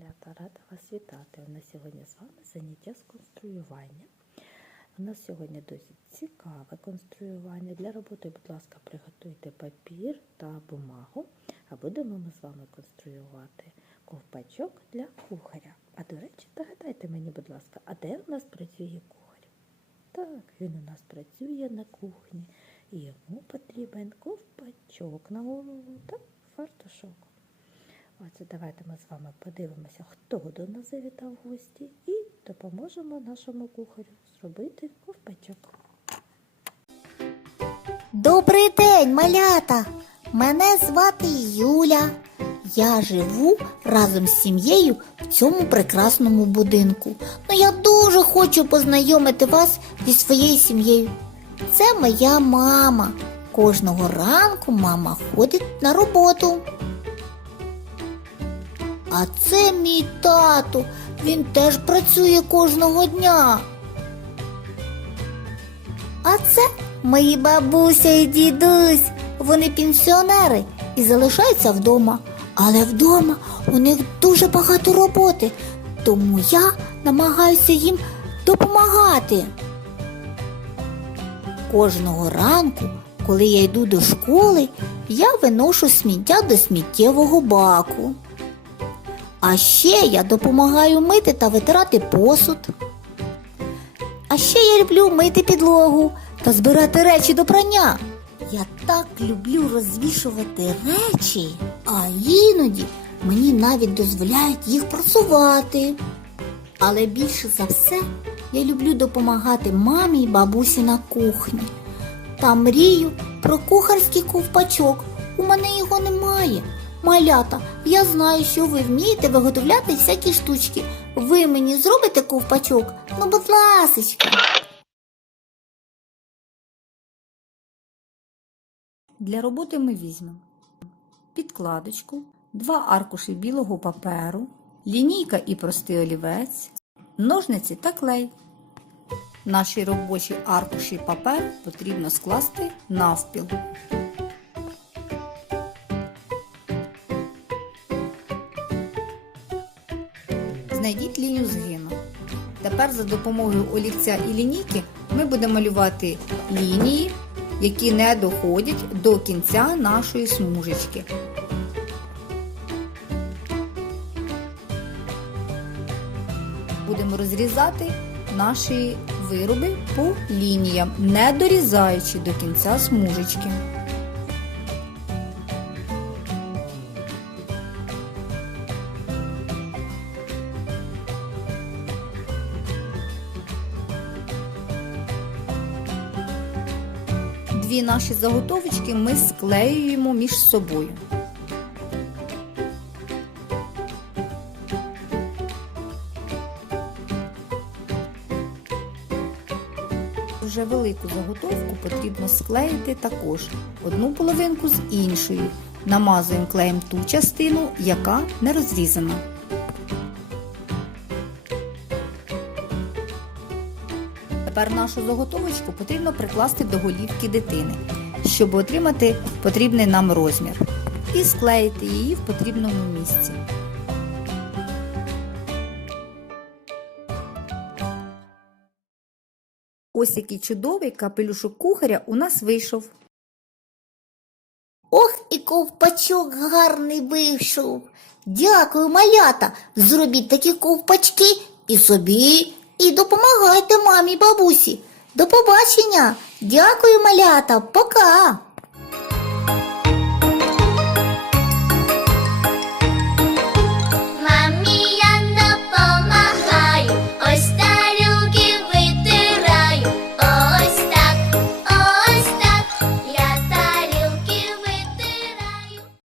Малята, рада вас вітати. У нас сьогодні з вами заняття з конструювання. У нас сьогодні досить цікаве конструювання. Для роботи, будь ласка, приготуйте папір та бумагу, а будемо ми з вами конструювати ковпачок для кухаря. А до речі, нагадайте мені, будь ласка, а де у нас працює кухар? Так, він у нас працює на кухні. І йому потрібен ковпачок на голову та фартушок. Отже, давайте ми з вами подивимося, хто до нас завітав гості, і допоможемо нашому кухарю зробити ковпачок. Добрий день, малята! Мене звати Юля. Я живу разом з сім'єю в цьому прекрасному будинку. Ну я дуже хочу познайомити вас зі своєю сім'єю. Це моя мама. Кожного ранку мама ходить на роботу. А це мій тато. Він теж працює кожного дня. А це мої бабуся і дідусь. Вони пенсіонери і залишаються вдома. Але вдома у них дуже багато роботи, тому я намагаюся їм допомагати. Кожного ранку, коли я йду до школи, я виношу сміття до сміттєвого баку. А ще я допомагаю мити та витирати посуд. А ще я люблю мити підлогу та збирати речі до прання. Я так люблю розвішувати речі, а іноді мені навіть дозволяють їх просувати. Але більше за все я люблю допомагати мамі і бабусі на кухні. Та мрію про кухарський ковпачок. У мене його немає. Малята, я знаю, що ви вмієте виготовляти всякі штучки. Ви мені зробите ковпачок? Ну, будь ласочка. Для роботи ми візьмемо підкладочку, два аркуші білого паперу, лінійка і простий олівець, ножниці та клей. Наші робочі аркуші папер потрібно скласти навпіл. Знайдіть лінію згину. Тепер за допомогою олівця і лінійки ми будемо малювати лінії, які не доходять до кінця нашої смужечки. Будемо розрізати наші вироби по лініям, не дорізаючи до кінця смужечки. Дві наші заготовочки ми склеюємо між собою. Вже велику заготовку потрібно склеїти також одну половинку з іншою. Намазуємо клеєм ту частину, яка не розрізана. Тепер нашу заготовочку потрібно прикласти до голівки дитини, щоб отримати потрібний нам розмір, і склеїти її в потрібному місці. Ось який чудовий капелюшок кухаря у нас вийшов. Ох, і ковпачок гарний вийшов. Дякую, малята. Зробіть такі ковпачки і собі, і допомагайте мамі бабусі. До побачення. Дякую, малята. Пока.